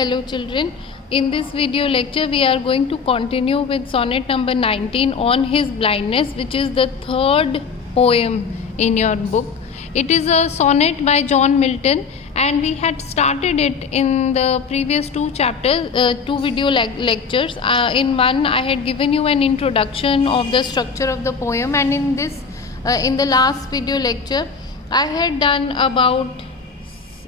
Hello children, in this video lecture we are going to continue with sonnet number 19 on his blindness, which is the third poem in your book. It is a sonnet by John Milton and we had started it in the previous two video lectures. In one I had given you an introduction of the structure of the poem, and in the last video lecture I had done about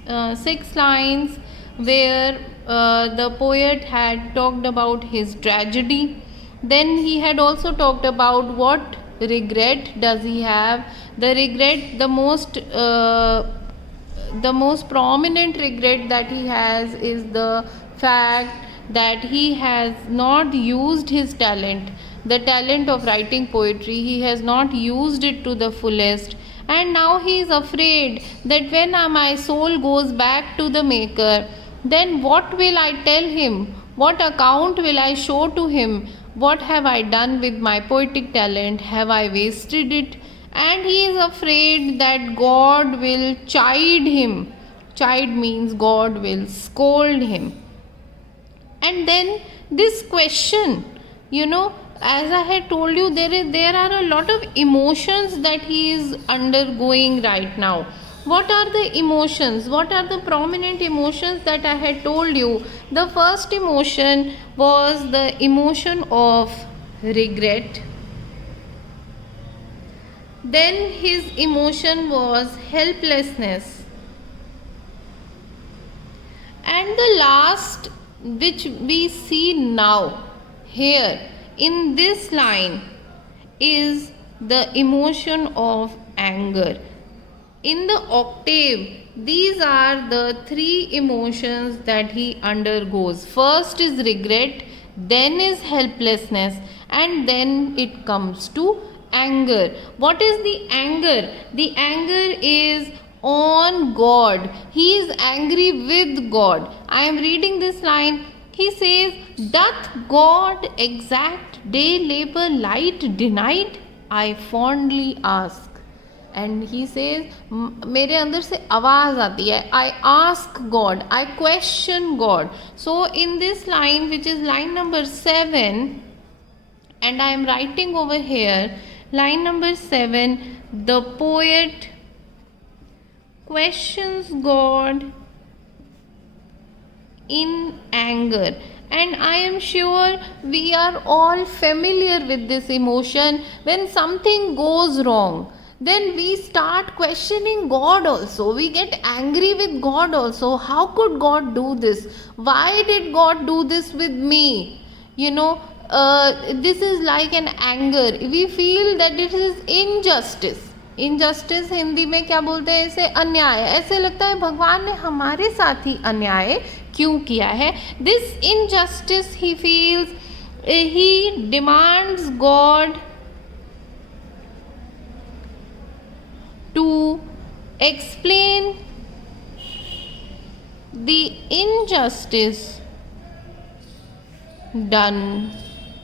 6 lines where the poet had talked about his tragedy. Then he had also talked about what regret does he have. The regret, the most prominent regret that he has is the fact that he has not used his talent, the talent of writing poetry. He has not used it to the fullest, and now he is afraid that when my soul goes back to the maker, then what will I tell him? What account will I show to him? What have I done with my poetic talent? Have I wasted it? And he is afraid that God will chide him. Chide means God will scold him. And then this question, as I had told you, there are a lot of emotions that he is undergoing right now. What are the emotions? What are the prominent emotions that I had told you? The first emotion was the emotion of regret. Then his emotion was helplessness. And the last, which we see now here in this line, is the emotion of anger. In the octave, these are the 3 emotions that he undergoes. First is regret, then is helplessness, and then it comes to anger. What is the anger? The anger is on God. He is angry with God. I am reading this line. He says, "Doth God exact day labor light denied? I fondly ask." And he says, मेरे अंदर से आवाज़ आती है, I ask God, I question God. So in this line, which is line number 7, and I am writing over here, line number 7, the poet questions God in anger. And I am sure we are all familiar with this emotion. When something goes wrong, then we start questioning God also. We get angry with God also. How could God do this? Why did God do this with me? This is like an anger. We feel that it is injustice. Injustice Hindi में क्या बोलते हैं इसे? अन्याय. ऐसे लगता है भगवान ने हमारे साथ ही अन्याय क्यों किया है? This injustice he feels. He demands God to explain the injustice done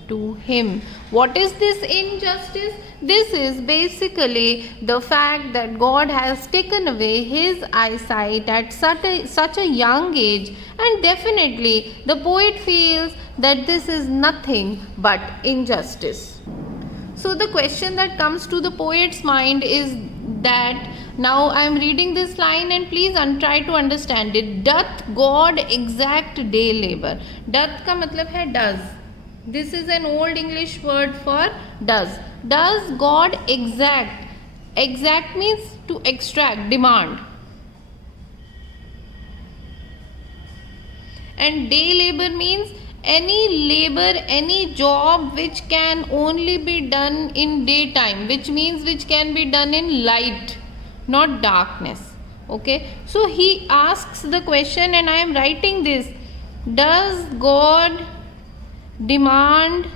to him. What is this injustice? This is basically the fact that God has taken away his eyesight at such a young age, and definitely the poet feels that this is nothing but injustice. So the question that comes to the poet's mind is that, now I am reading this line and please try to understand it. Doth God exact day labor? Doth का मतलब है does. This is an old English word for does. Does God exact? Exact means to extract, demand. And day labor means any labor, any job which can only be done in daytime, which means which can be done in light, not darkness. Okay, so he asks the question, and I am writing this. Does God demand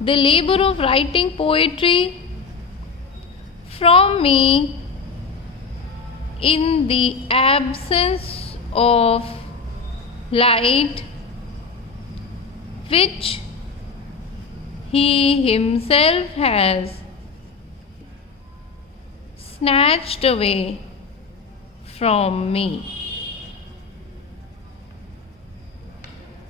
the labor of writing poetry from me in the absence of light which he himself has snatched away from me.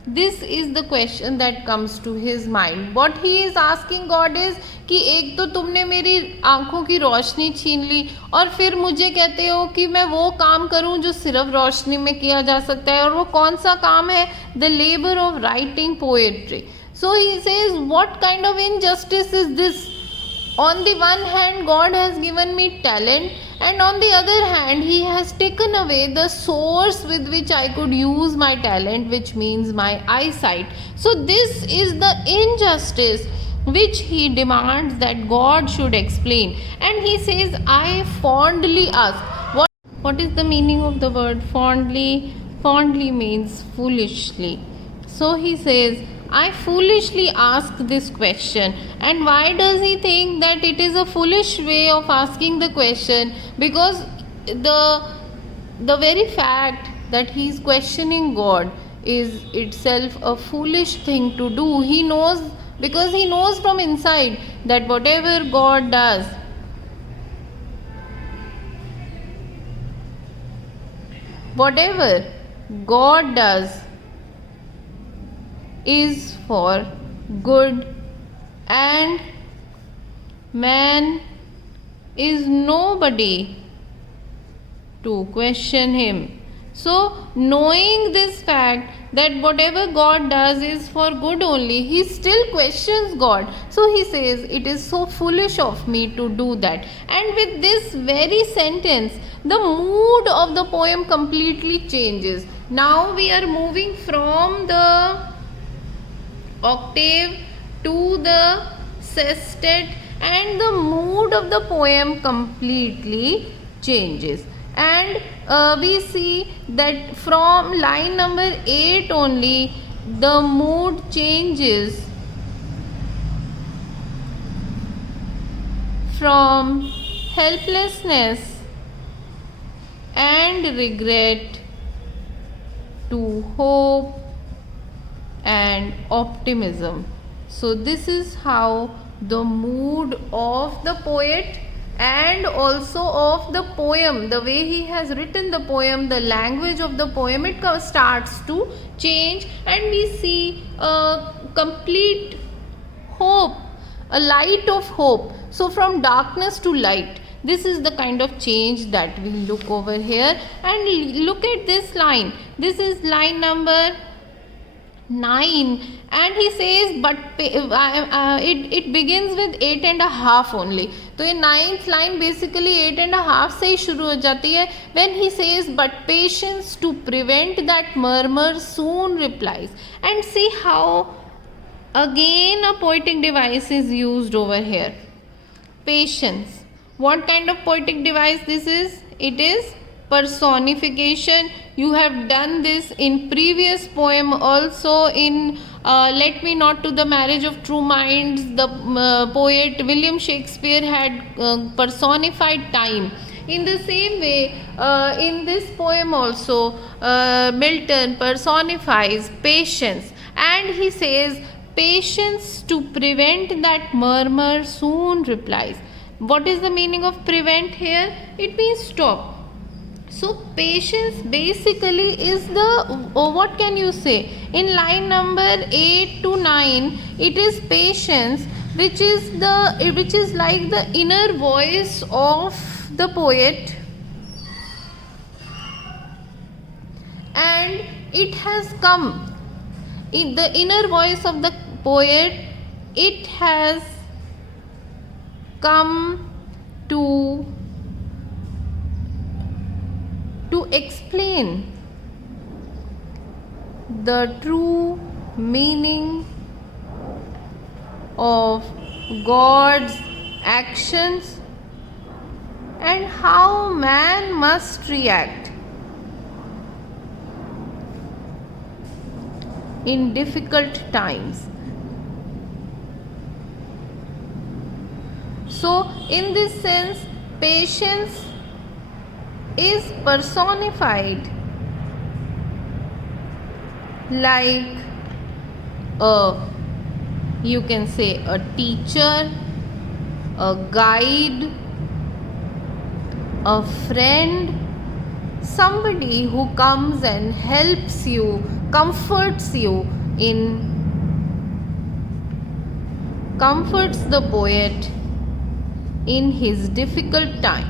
This is the question that comes to his mind. What he is asking God is कि एक तो तुमने मेरी आंखों की रोशनी छीन ली और फिर मुझे कहते हो कि मैं वो काम करूं जो सिर्फ रोशनी में किया जा सकता है, और वो कौन सा काम है? The labour of writing poetry. So he says, what kind of injustice is this? On the one hand, God has given me talent, and on the other hand, He has taken away the source with which I could use my talent, which means my eyesight. So this is the injustice which he demands that God should explain. And he says, I fondly ask. What is the meaning of the word fondly? Fondly means foolishly. So he says, I foolishly asked this question. And why does he think that it is a foolish way of asking the question? Because the very fact that he is questioning God is itself a foolish thing to do. He knows, because he knows from inside that whatever God does, is for good, and man is nobody to question him. So, knowing this fact that whatever God does is for good only, he still questions God. So he says, it is so foolish of me to do that. And with this very sentence, the mood of the poem completely changes. Now we are moving from the octave to the sestet, and the mood of the poem completely changes. And we see that from line number 8 only, the mood changes from helplessness and regret to hope and optimism. So this is how the mood of the poet and also of the poem, the way he has written the poem, the language of the poem, it starts to change, and we see a complete hope, a light of hope. So from darkness to light, this is the kind of change that we look over here. And look at this line. This is line number 9, and he says, but it begins with 8.5 only. तो ये 9th line basically 8.5 से ही शुरू हो जाती है. When he says, but patience to prevent that murmur soon replies. And see how again a poetic device is used over here. Patience. What kind of poetic device this is? It is personification. You have done this in previous poem also. In Let Me Not to the Marriage of True Minds, the poet William Shakespeare had personified time. In the same way, in this poem also, Milton personifies patience, and he says, patience to prevent that murmur soon replies. What is the meaning of prevent here? It means stop. So patience basically is the, what can you say? In line number 8 to 9, it is patience which is like the inner voice of the poet, and it has come in the inner voice of the poet. It has come to explain the true meaning of God's actions and how man must react in difficult times. So, in this sense, patience is personified like a You can say a teacher, a guide, a friend, somebody who comes and helps you, comforts you comforts the poet in his difficult time.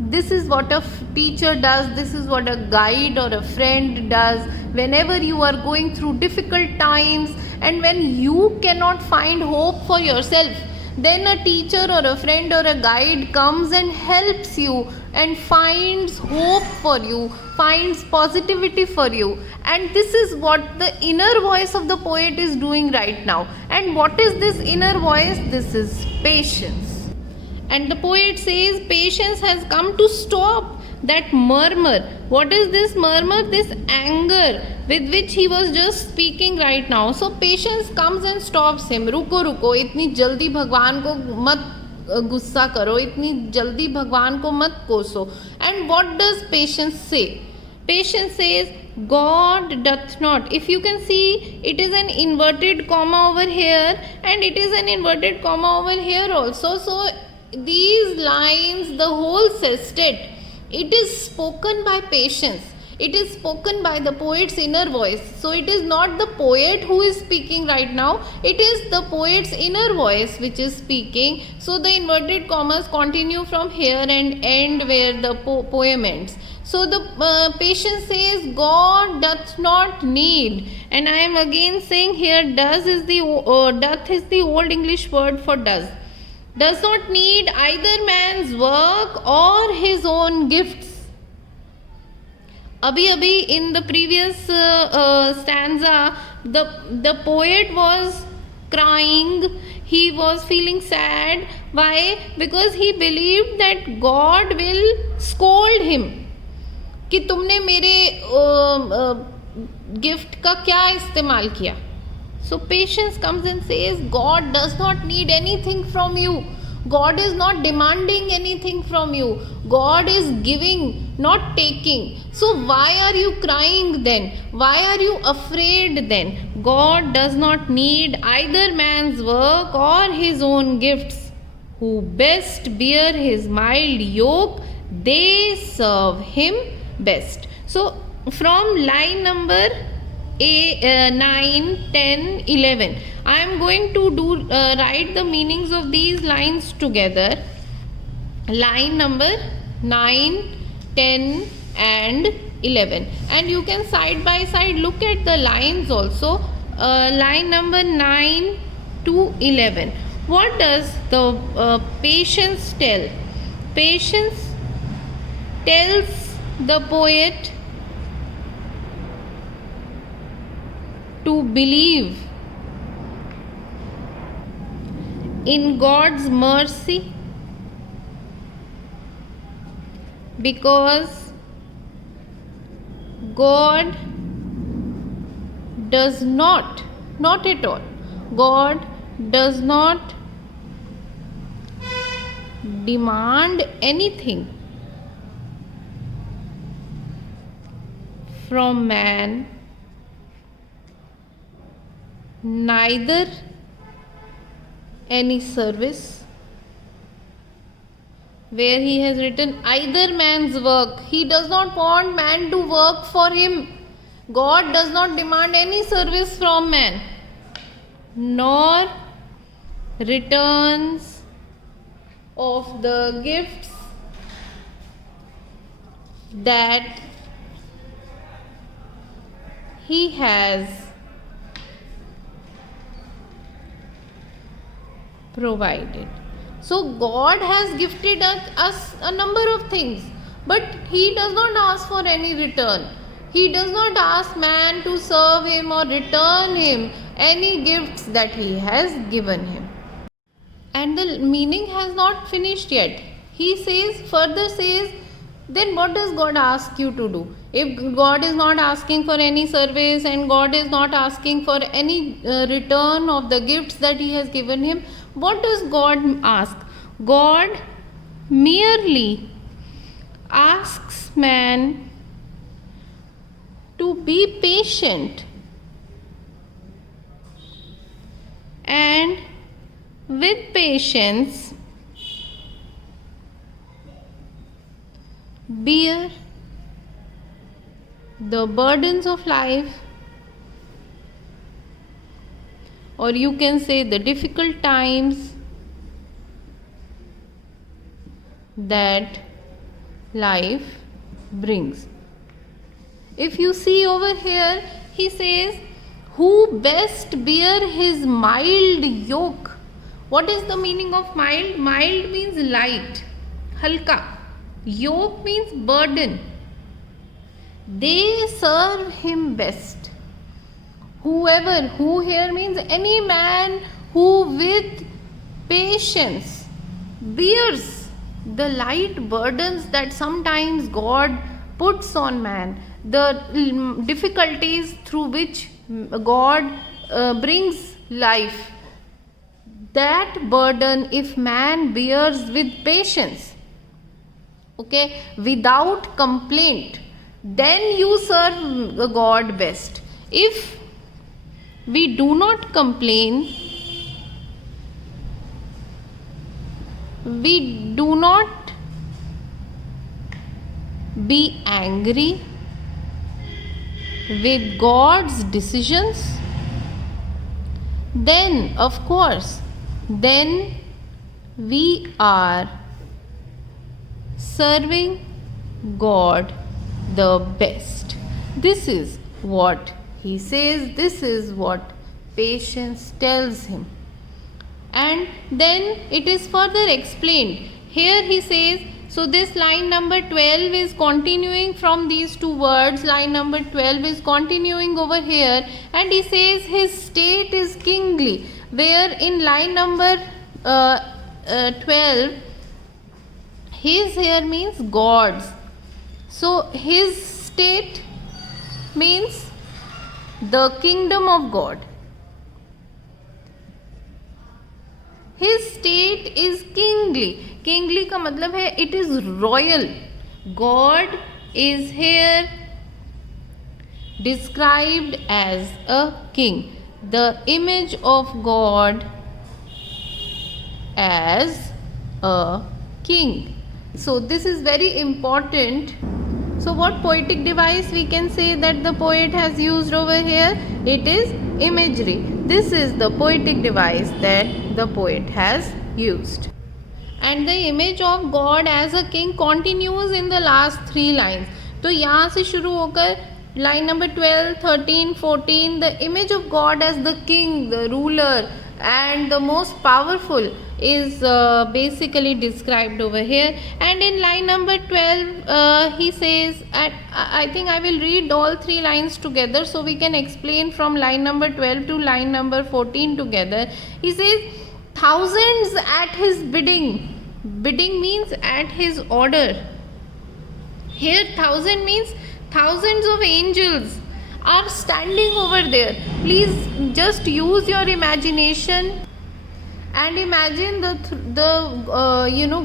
This is what a teacher does, this is what a guide or a friend does whenever you are going through difficult times and when you cannot find hope for yourself. Then a teacher or a friend or a guide comes and helps you and finds hope for you, finds positivity for you. And this is what the inner voice of the poet is doing right now. And what is this inner voice? This is patience. And the poet says patience has come to stop that murmur. What is this murmur? This anger with which he was just speaking right now. So patience comes and stops him. रुको रुको, इतनी जल्दी भगवान को मत गुस्सा करो, इतनी जल्दी भगवान को मत कोसो. And what does patience say? Patience says, God doth not. If you can see, it is an inverted comma over here and it is an inverted comma over here also. So these lines, the whole sestet, it is spoken by patience. It is spoken by the poet's inner voice. So it is not the poet who is speaking right now. It is the poet's inner voice which is speaking. So the inverted commas continue from here and end where the poem ends. So the patience says, God doth not need. And I am again saying here, doth is the old English word for does. Does not need either man's work or his own gifts. Abhi in the previous stanza, the poet was crying, he was feeling sad. Why? Because he believed that God will scold him. कि तुमने मेरे gift का क्या इस्तेमाल किया. So patience comes and says, God does not need anything from you. God is not demanding anything from you. God is giving, not taking. So why are you crying then? Why are you afraid then? God does not need either man's work or his own gifts. Who best bear his mild yoke, they serve him best. So from line number 9, 10, 11. I am going to write the meanings of these lines together. Line number 9, 10 and 11. And you can side by side look at the lines also. Line number 9 to 11. What does the patience tell? Patience tells the poet to believe in God's mercy, because God does not at all, God does not demand anything from man, neither any service, where he has written either man's work. He does not want man to work for him. God does not demand any service from man, nor returns of the gifts that he has provided. So God has gifted us a number of things, but he does not ask for any return. He does not ask man to serve him or return him any gifts that he has given him. And the meaning has not finished yet. He further says, then what does God ask you to do? If God is not asking for any service and God is not asking for any return of the gifts that he has given him, what does God ask? God merely asks man to be patient and with patience bear the burdens of life, or you can say the difficult times that life brings. If you see over here, he says, who best bear his mild yoke. What is the meaning of mild? Mild means light, halka. Yoke means burden. They serve him best. Whoever, who here means any man who with patience bears the light burdens that sometimes God puts on man, the difficulties through which God brings life. That burden, if man bears with patience, okay, without complaint, then you serve God best. If we do not complain, we do not be angry with God's decisions, then of course, then we are serving God the best. This is what he says, this is what patience tells him. And then it is further explained. Here he says, so this line number 12 is continuing from these two words. Line number 12 is continuing over here, and he says his state is kingly, where in line number 12, his here means God's. So his state means the kingdom of God. His state is kingly. Kingly का मतलब है it is royal. God is here described as a king. The image of God as a king. So this is very important. So what poetic device we can say that the poet has used over here? It is imagery. This is the poetic device that the poet has used. And the image of God as a king continues in the last 3 lines. तो यहाँ से शुरू होकर line number 12, 13, 14, the image of God as the king, the ruler and the most powerful is basically described over here. And in line number 12 he says, I think I will read all 3 lines together so we can explain from line number 12 to line number 14 together. He says, thousands at his bidding. Bidding means at his order. Here 1000 means thousands of angels are standing over there. Please just use your imagination and imagine the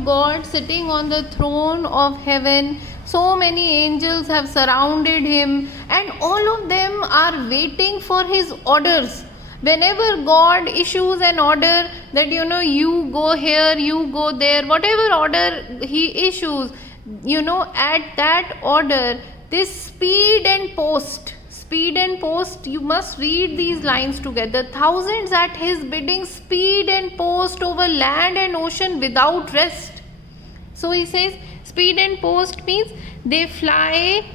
God sitting on the throne of heaven. So many angels have surrounded him and all of them are waiting for his orders. Whenever God issues an order that you go here, you go there, whatever order he issues, at that order, this speed and post, you must read these lines together. Thousands at his bidding, speed and post over land and ocean without rest. So he says speed and post means they fly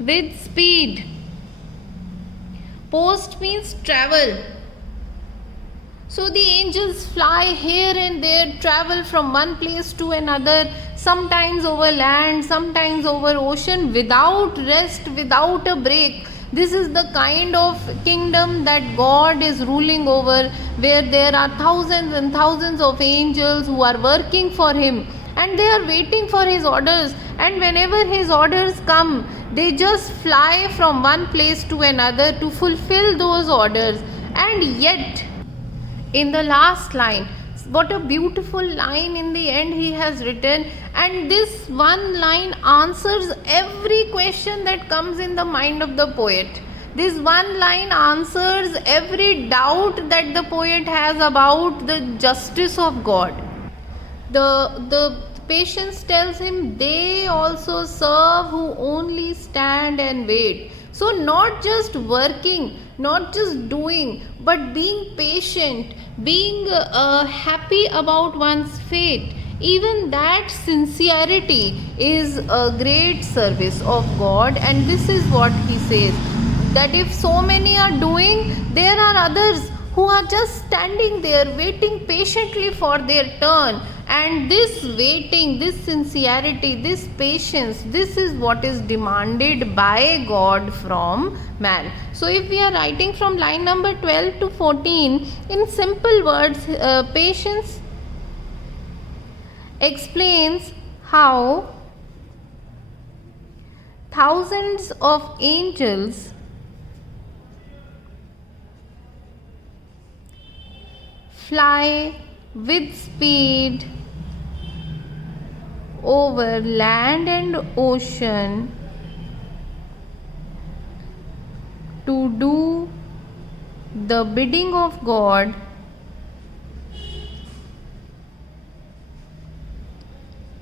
with speed. Post means travel. So the angels fly here and there, travel from one place to another, sometimes over land, sometimes over ocean, without rest, without a break. This is the kind of kingdom that God is ruling over, where there are thousands and thousands of angels who are working for him and they are waiting for his orders. And whenever his orders come, they just fly from one place to another to fulfill those orders. And yet, in the last line, what a beautiful line in the end he has written. And this one line answers every question that comes in the mind of the poet. This one line answers every doubt that the poet has about the justice of God. The patience tells him they also serve who only stand and wait. So not just working, not just doing, but being patient, being happy about one's fate, even that sincerity is a great service of God. And this is what he says, that if so many are doing, there are others who are just standing there waiting patiently for their turn. And this waiting, this sincerity, this patience, this is what is demanded by God from man. So if we are writing from line number 12 to 14 in simple words, patience explains how thousands of angels fly with speed over land and ocean to do the bidding of God,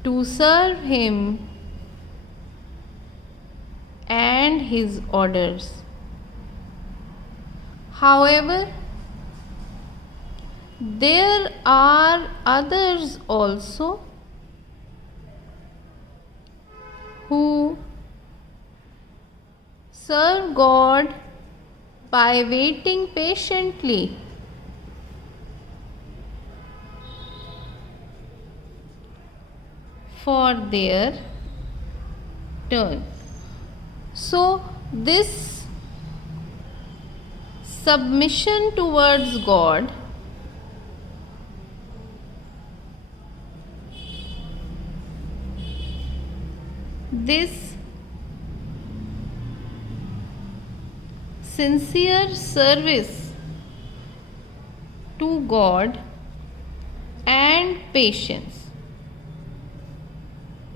to serve Him and His orders. However, there are others also who serve God by waiting patiently for their turn. So this submission towards God, this sincere service to God and patience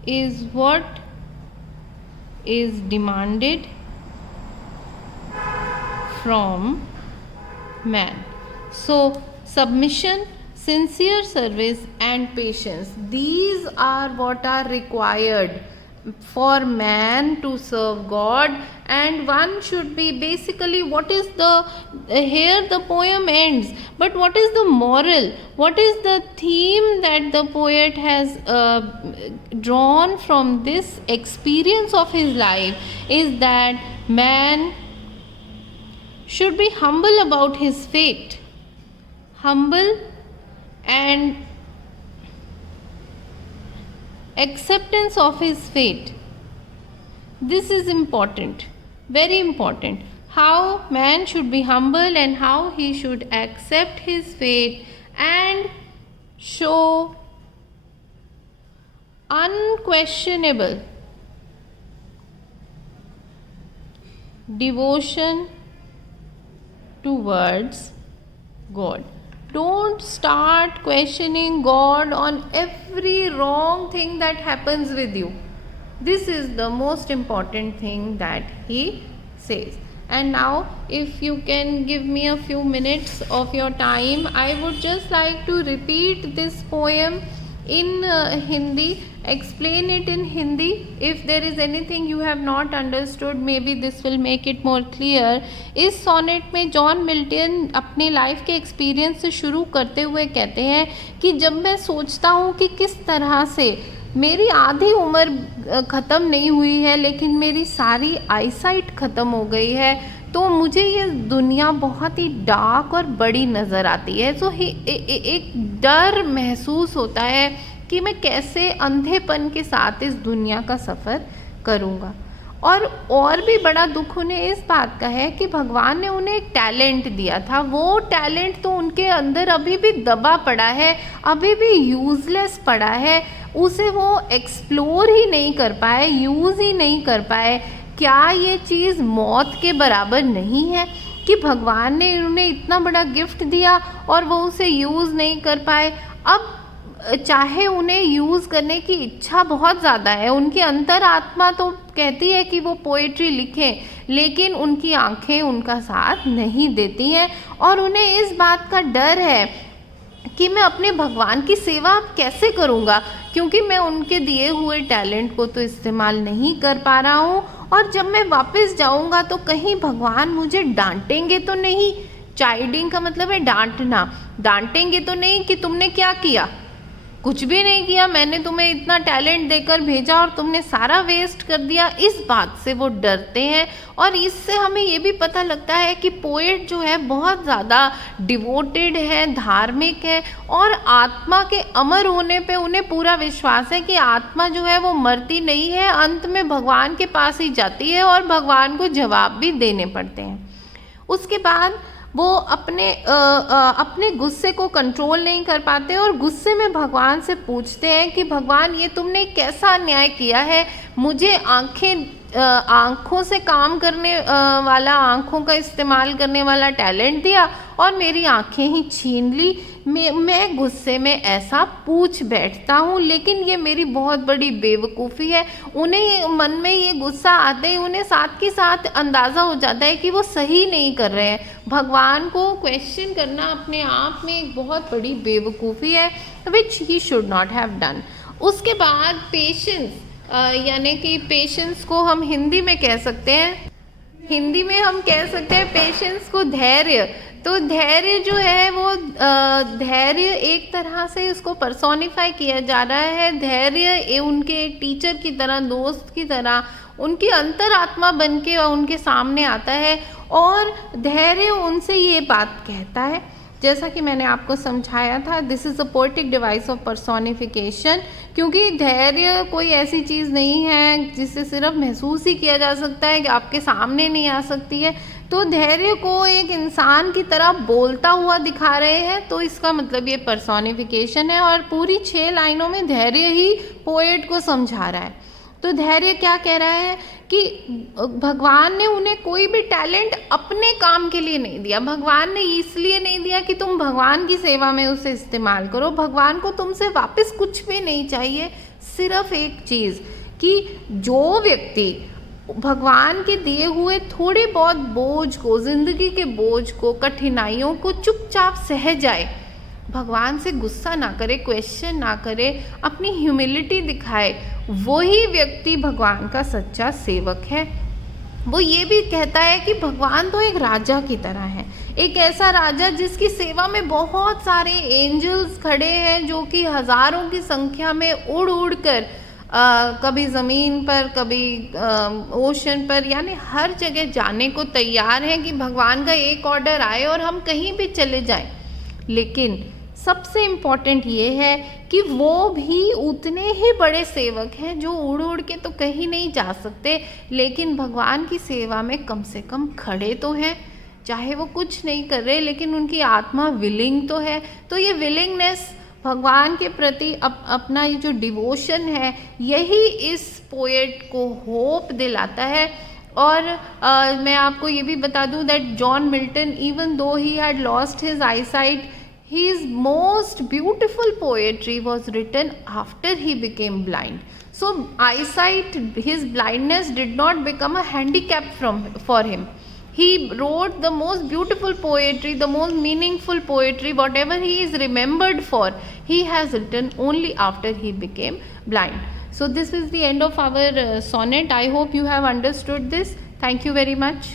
is what is demanded from man. So submission, sincere service and patience, these are what are required for man to serve God. And one should be basically, what is the, here the poem ends, but what is the moral, what is the theme that the poet has drawn from this experience of his life, is that man should be humble about his fate, humble and acceptance of his fate. This is important, very important, how man should be humble and how he should accept his fate and show unquestionable devotion towards God. Don't start questioning God on every wrong thing that happens with you. This is the most important thing that he says. And now, if you can give me a few minutes of your time, I would just like to repeat this poem in Hindi, explain it in Hindi. If there is anything you have not understood, maybe this will make it more clear. इस sonnet में John Milton अपनी life के experience से शुरू करते हुए कहते हैं कि जब मैं सोचता हूँ कि किस तरह से मेरी आधी उम्र ख़त्म नहीं हुई है लेकिन मेरी सारी आईसाइट ख़त्म हो गई है, तो मुझे ये दुनिया बहुत ही डार्क और बड़ी नज़र आती है. तो एक डर महसूस होता है कि मैं कैसे अंधेपन के साथ इस दुनिया का सफ़र करूँगा. और भी बड़ा दुख उन्हें इस बात का है कि भगवान ने उन्हें एक टैलेंट दिया था, वो टैलेंट तो उनके अंदर अभी भी दबा पड़ा है, अभी भी यूज़लेस पड़ा है, उसे वो एक्सप्लोर ही नहीं कर पाए, यूज़ ही नहीं कर पाए. क्या ये चीज़ मौत के बराबर नहीं है कि भगवान ने उन्हें इतना बड़ा गिफ्ट दिया और वो उसे यूज़ नहीं कर पाए? अब चाहे उन्हें यूज़ करने की इच्छा बहुत ज़्यादा है, उनकी अंतरात्मा तो कहती है कि वो पोएट्री लिखें, लेकिन उनकी आंखें उनका साथ नहीं देती हैं और उन्हें इस बात का डर है कि मैं अपने भगवान की सेवा अब कैसे करूँगा, क्योंकि मैं उनके दिए हुए टैलेंट को तो इस्तेमाल नहीं कर पा रहा हूँ, और जब मैं वापस जाऊँगा तो कहीं भगवान मुझे डांटेंगे तो नहीं। चाइडिंग का मतलब है डांटना, डांटेंगे तो नहीं कि तुमने क्या किया, कुछ भी नहीं किया, मैंने तुम्हें इतना टैलेंट देकर भेजा और तुमने सारा वेस्ट कर दिया। इस बात से वो डरते हैं। और इससे हमें ये भी पता लगता है कि पोएट जो है बहुत ज़्यादा डिवोटेड है, धार्मिक है, और आत्मा के अमर होने पे उन्हें पूरा विश्वास है कि आत्मा जो है वो मरती नहीं है, अंत में भगवान के पास ही जाती है और भगवान को जवाब भी देने पड़ते हैं। उसके बाद वो अपने गुस्से को कंट्रोल नहीं कर पाते और गुस्से में भगवान से पूछते हैं कि भगवान ये तुमने कैसा अन्याय किया है, मुझे आँखों से काम करने वाला, आँखों का इस्तेमाल करने वाला टैलेंट दिया और मेरी आँखें ही छीन ली। मैं गुस्से में ऐसा पूछ बैठता हूँ, लेकिन ये मेरी बहुत बड़ी बेवकूफ़ी है। उन्हें मन में ये गुस्सा आते ही उन्हें साथ के साथ अंदाज़ा हो जाता है कि वो सही नहीं कर रहे हैं। भगवान को क्वेश्चन करना अपने आप में एक बहुत बड़ी बेवकूफ़ी है, which he should not have done. उसके बाद पेशेंस, यानी कि पेशेंस को हम हिंदी में कह सकते हैं, हिंदी में हम कह सकते हैं पेशेंस को धैर्य। तो धैर्य जो है वो धैर्य एक तरह से उसको पर्सोनिफाई किया जा रहा है। धैर्य उनके टीचर की तरह, दोस्त की तरह, उनकी अंतरात्मा बन के उनके सामने आता है और धैर्य उनसे ये बात कहता है, जैसा कि मैंने आपको समझाया था, this is a poetic device of personification, क्योंकि धैर्य कोई ऐसी चीज़ नहीं है जिसे सिर्फ महसूस ही किया जा सकता है, कि आपके सामने नहीं आ सकती है। तो धैर्य को एक इंसान की तरह बोलता हुआ दिखा रहे हैं, तो इसका मतलब ये पर्सोनिफिकेशन है और पूरी 6 लाइनों में धैर्य ही पोएट को समझा रहा है। तो धैर्य क्या कह रहा है कि भगवान ने उन्हें कोई भी टैलेंट अपने काम के लिए नहीं दिया। भगवान ने इसलिए नहीं दिया कि तुम भगवान की सेवा में उसे इस्तेमाल करो। भगवान को तुमसे वापस कुछ भी नहीं चाहिए, सिर्फ एक चीज़ कि जो व्यक्ति भगवान के दिए हुए थोड़े बहुत बोझ को, जिंदगी के बोझ को, कठिनाइयों को चुपचाप सह जाए, भगवान से गुस्सा ना करे, क्वेश्चन ना करे, अपनी ह्यूमिलिटी दिखाए, वही व्यक्ति भगवान का सच्चा सेवक है। वो ये भी कहता है कि भगवान तो एक राजा की तरह है, एक ऐसा राजा जिसकी सेवा में बहुत सारे एंजल्स खड़े हैं, जो कि हज़ारों की संख्या में उड़ उड़ कर कभी ज़मीन पर, कभी ओशन पर, यानी हर जगह जाने को तैयार हैं कि भगवान का एक ऑर्डर आए और हम कहीं भी चले जाएं। लेकिन सबसे इम्पॉर्टेंट ये है कि वो भी उतने ही बड़े सेवक हैं जो उड़ उड़ के तो कहीं नहीं जा सकते, लेकिन भगवान की सेवा में कम से कम खड़े तो हैं। चाहे वो कुछ नहीं कर रहे, लेकिन उनकी आत्मा विलिंग तो है। तो ये विलिंगनेस, भगवान के प्रति अपना ये जो डिवोशन है, यही इस पोएट को होप दिलाता है। और मैं आपको ये भी बता दूं that John Milton, even though he had lost his eyesight, his most beautiful poetry was written after he became blind. So eyesight, his blindness did not become a handicap for him. He wrote the most beautiful poetry, the most meaningful poetry, whatever he is remembered for, he has written only after he became blind. So this is the end of our sonnet. I hope you have understood this. Thank you very much.